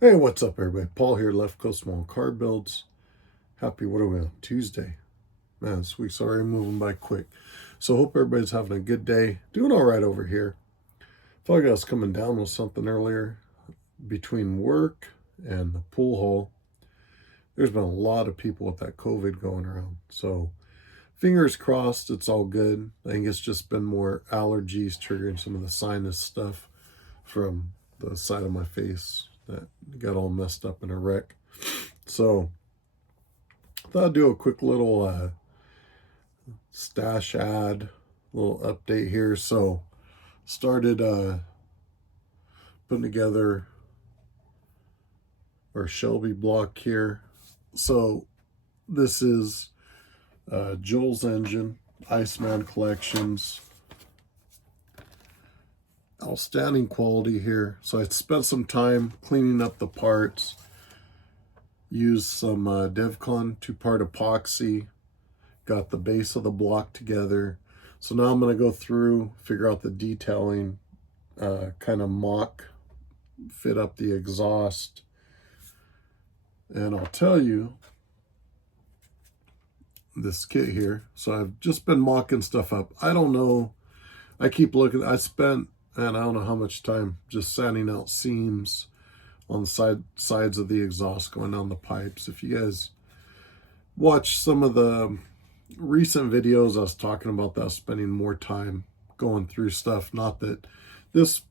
Hey, what's up, everybody? Paul here, Left Coast Small Car Builds. Happy, what are we on? Tuesday. Man, this week's already moving by quick. So, hope everybody's having a good day. Doing all right over here. Felt like I was coming down with something earlier. Between work and the pool hall, there's been a lot of people with that COVID going around. So, fingers crossed, it's all good. I think it's just been more allergies triggering some of the sinus stuff from the side of my face that got all messed up in a wreck. So I thought I'd do a quick little stash ad, little update here. So started putting together our Shelby block here. So this is Joel's engine, Iceman Collections. Outstanding quality here. So I spent some time cleaning up the parts, used some DevCon 2-part epoxy, got the base of the block together. So now I'm going to go through, figure out the detailing, kind of mock fit up the exhaust. And I'll tell you, this kit here, so I've just been mocking stuff up. I don't know, I keep looking, I spent, and I don't know how much time just sanding out seams on the sides of the exhaust going down the pipes. If you guys watch some of the recent videos, I was talking about that, spending more time going through stuff. Not that this,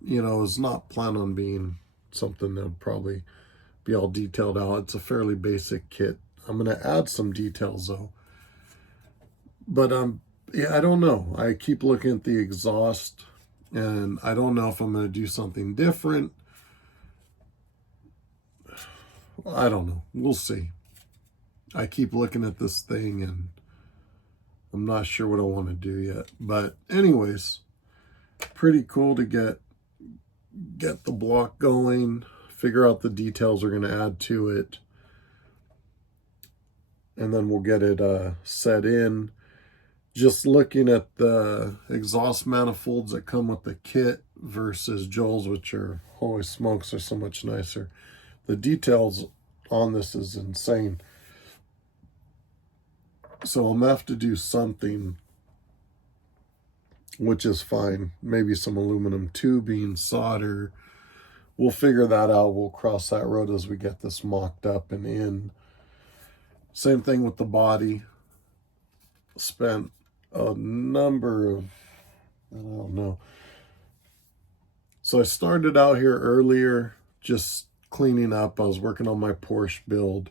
is not planned on being something that would probably be all detailed out. It's a fairly basic kit. I'm going to add some details though. But yeah, I don't know. I keep looking at the exhaust and I don't know if I'm going to do something different. I don't know. We'll see. I keep looking at this thing and I'm not sure what I want to do yet. But anyways, pretty cool to get the block going, figure out the details we're going to add to it. And then we'll get it set in. Just looking at the exhaust manifolds that come with the kit versus Joel's, which are, holy smokes, are so much nicer. The details on this is insane. So I'm going to have to do something, which is fine. Maybe some aluminum tubing, solder. We'll figure that out. We'll cross that road as we get this mocked up and in. Same thing with the body. Spent a number of, I don't know. So I started out here earlier, just cleaning up. I was working on my Porsche build.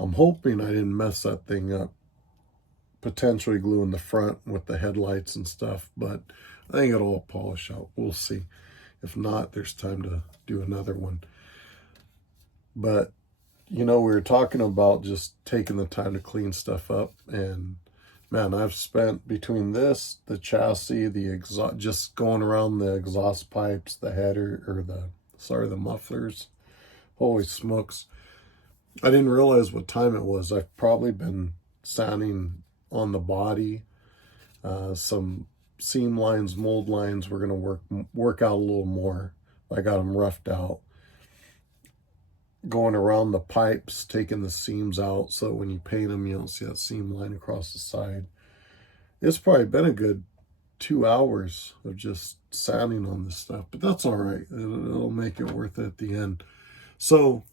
I'm hoping I didn't mess that thing up. Potentially gluing the front with the headlights and stuff, but I think it'll all polish out. We'll see. If not, there's time to do another one. But, we were talking about just taking the time to clean stuff up, and man, I've spent between this, the chassis, the exhaust, just going around the exhaust pipes, the header, or the mufflers. Holy smokes. I didn't realize what time it was. I've probably been sanding on the body. Some seam lines, mold lines, we're going to work out a little more. I got them roughed out. Going around the pipes, taking the seams out so when you paint them, you don't see that seam line across the side. It's probably been a good 2 hours of just sanding on this stuff, but that's all right. It'll make it worth it at the end. So,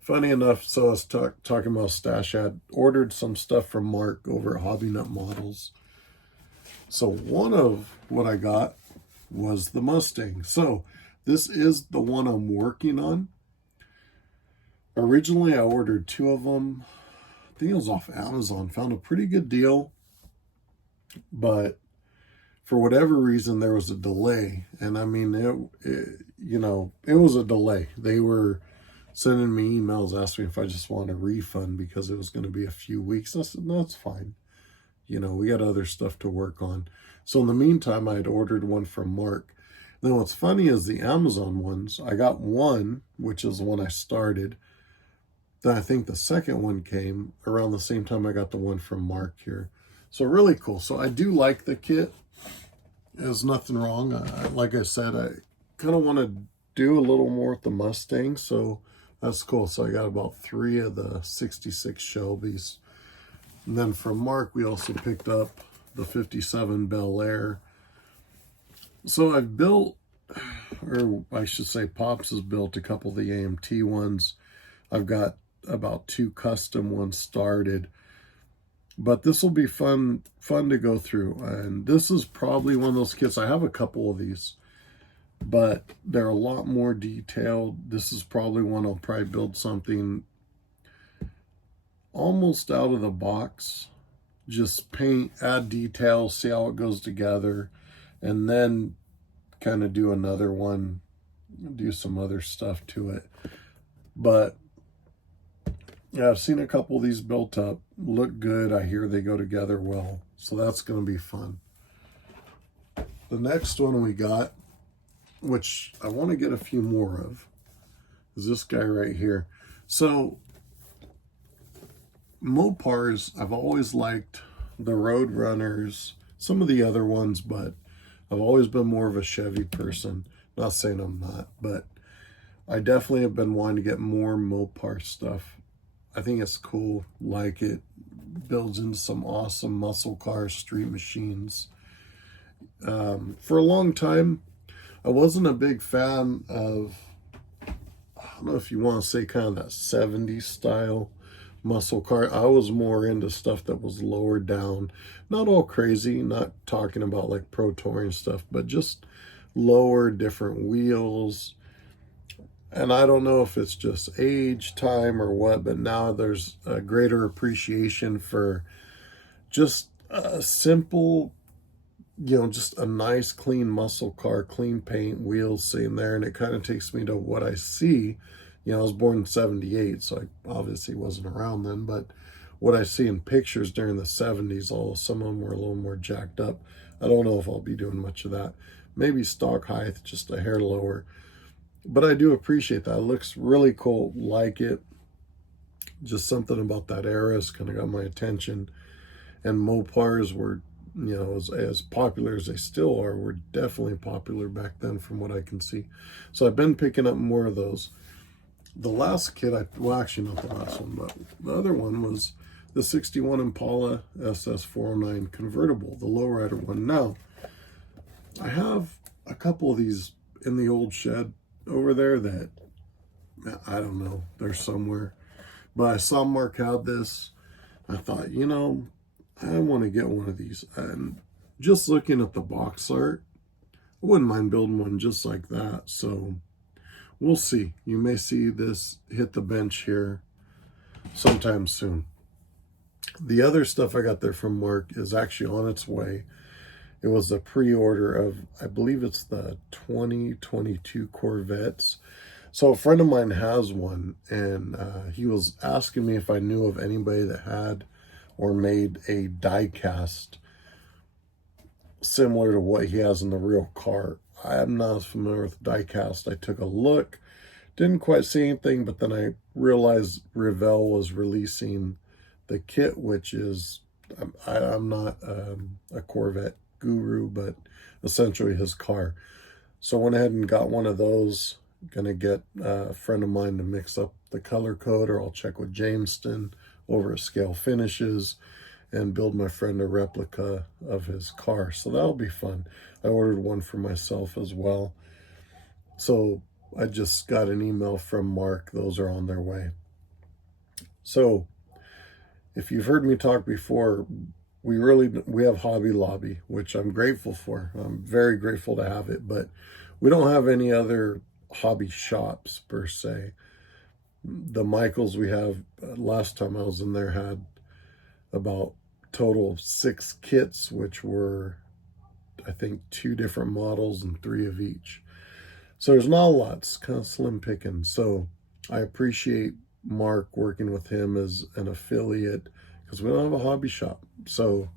funny enough, so I was talking about stash ad, ordered some stuff from Mark over at Hobbynut Models. So one of what I got was the Mustang. So this is the one I'm working on. Originally, I ordered 2 of them. I think it was off Amazon. Found a pretty good deal. But for whatever reason, there was a delay. And I mean, it was a delay. They were sending me emails asking me if I just wanted a refund because it was going to be a few weeks. I said, no, it's fine. We got other stuff to work on. So in the meantime, I had ordered one from Mark. Then what's funny is the Amazon ones, I got one, which is the one I started. Then I think the second one came around the same time I got the one from Mark here. So really cool. So I do like the kit. There's nothing wrong. Like I said, I kind of want to do a little more with the Mustang, so that's cool. So I got about 3 of the 66 Shelbys. And then from Mark, we also picked up the 57 Bel Air. So I've built, or I should say Pops has built a couple of the AMT ones. I've got about 2 custom ones started. But this will be fun to go through. And this is probably one of those kits. I have a couple of these, but they're a lot more detailed. This is probably one I'll probably build something almost out of the box. Just paint, add details, see how it goes together, and then kind of do another one, do some other stuff to it. But yeah, I've seen a couple of these built up, look good. I hear they go together well, so that's going to be fun. The next one we got, which I want to get a few more of, is this guy right here. So Mopars, I've always liked the Road Runners, some of the other ones, but I've always been more of a Chevy person. Not saying I'm not, but I definitely have been wanting to get more Mopar stuff. I think it's cool, like it builds into some awesome muscle cars, street machines. For a long time, I wasn't a big fan of, I don't know if you want to say kind of that 70s style muscle car. I was more into stuff that was lower down, not all crazy, not talking about like Pro Touring stuff, but just lower, different wheels. And I don't know if it's just age, time, or what, but now there's a greater appreciation for just a simple, just a nice, clean muscle car, clean paint, wheels sitting there. And it kind of takes me to what I see. I was born in 78, so I obviously wasn't around then, but what I see in pictures during the 70s, some of them were a little more jacked up. I don't know if I'll be doing much of that. Maybe stock height, just a hair lower. But I do appreciate that. It looks really cool, like it. Just something about that era has kind of got my attention. And Mopars were, as popular as they still are, were definitely popular back then from what I can see. So I've been picking up more of those. The last kit, well, actually not the last one, but the other one was the 61 Impala SS409 convertible, the lowrider one. Now, I have a couple of these in the old shed over there that, I don't know, they're somewhere. But I saw Mark had this. I thought, I want to get one of these. And just looking at the box art, I wouldn't mind building one just like that. So we'll see. You may see this hit the bench here sometime soon. The other stuff I got there from Mark is actually on its way. It was a pre-order of, I believe it's the 2022 Corvettes. So a friend of mine has one, and he was asking me if I knew of anybody that had or made a die-cast similar to what he has in the real car. I am not as familiar with die-cast. I took a look, didn't quite see anything, but then I realized Revell was releasing the kit, which is, I'm not a Corvette guru, but essentially his car. So I went ahead and got one of those. Gonna get a friend of mine to mix up the color code, or I'll check with Jamestown over at Scale Finishes and build my friend a replica of his car. So that'll be fun. I ordered one for myself as well. So I just got an email from Mark. Those are on their way. So if you've heard me talk before, we have Hobby Lobby, which I'm grateful for. I'm very grateful to have it, but we don't have any other hobby shops per se. The Michaels we have, last time I was in there, had about total of 6 kits, which were, I think, 2 different models and 3 of each. So there's not a lot. It's kind of slim picking. So I appreciate Mark working with him as an affiliate, because we don't have a hobby shop. So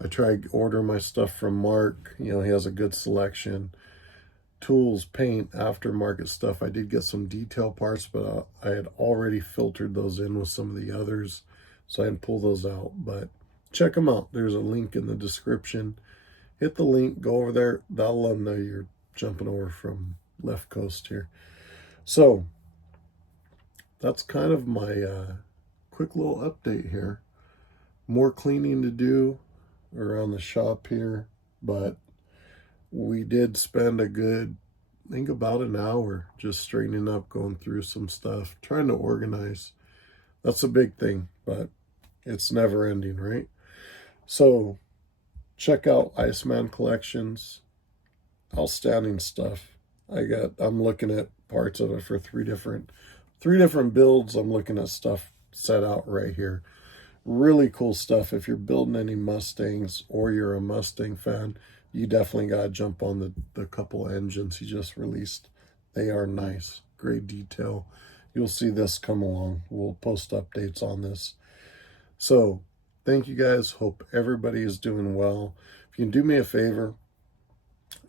I try to order my stuff from Mark. He has a good selection. Tools, paint, aftermarket stuff. I did get some detail parts, but I had already filtered those in with some of the others, so I didn't pull those out. But check them out. There's a link in the description. Hit the link, go over there. That'll let them know you're jumping over from left coast here. So that's kind of my quick little update here. More cleaning to do around the shop here, but we did spend a good, I think, about an hour just straightening up, going through some stuff, trying to organize. That's a big thing, but it's never ending, right? So check out Iceman Collections. Outstanding stuff. I'm looking at parts of it for three different builds. I'm looking at stuff set out right here. Really cool stuff. If you're building any Mustangs or you're a Mustang fan, you definitely got to jump on the couple engines he just released. They are nice. Great detail. You'll see this come along. We'll post updates on this. So thank you guys. Hope everybody is doing well. If you can do me a favor,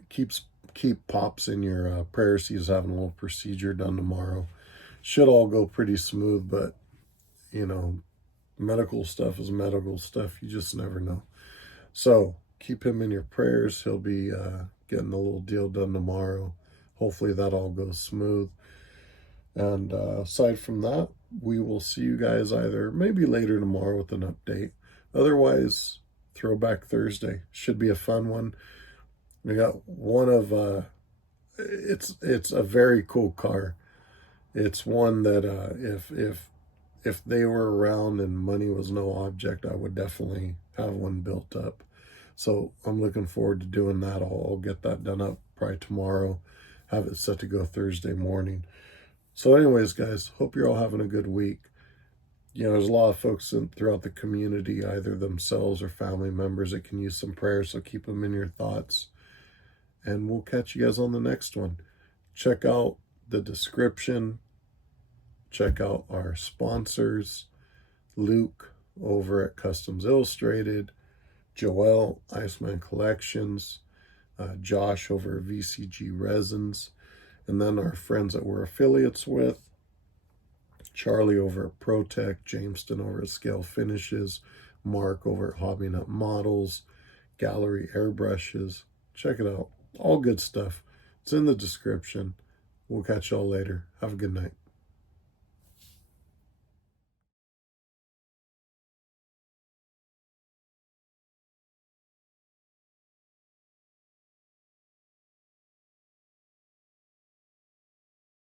keep Pops in your prayers. He's having a little procedure done tomorrow. Should all go pretty smooth, but you know, medical stuff is medical stuff. You just never know. So keep him in your prayers. He'll be getting a little deal done tomorrow. Hopefully that all goes smooth. And aside from that, we will see you guys either maybe later tomorrow with an update. Otherwise, Throwback Thursday should be a fun one. We got one of it's a very cool car. It's one that if they were around and money was no object, I would definitely have one built up. So I'm looking forward to doing that. I'll get that done up probably tomorrow. Have it set to go Thursday morning. So anyways, guys, hope you're all having a good week. You know, there's a lot of folks throughout the community, either themselves or family members, that can use some prayers, so keep them in your thoughts. And we'll catch you guys on the next one. Check out the description. Check out our sponsors. Luke over at Customs Illustrated. Joel, Iceman Collections. Josh over at VCG Resins. And then our friends that we're affiliates with. Charlie over at ProTech. Jameson over at Scale Finishes. Mark over at Hobbynut Models. Gallery Airbrushes. Check it out. All good stuff. It's in the description. We'll catch y'all later. Have a good night.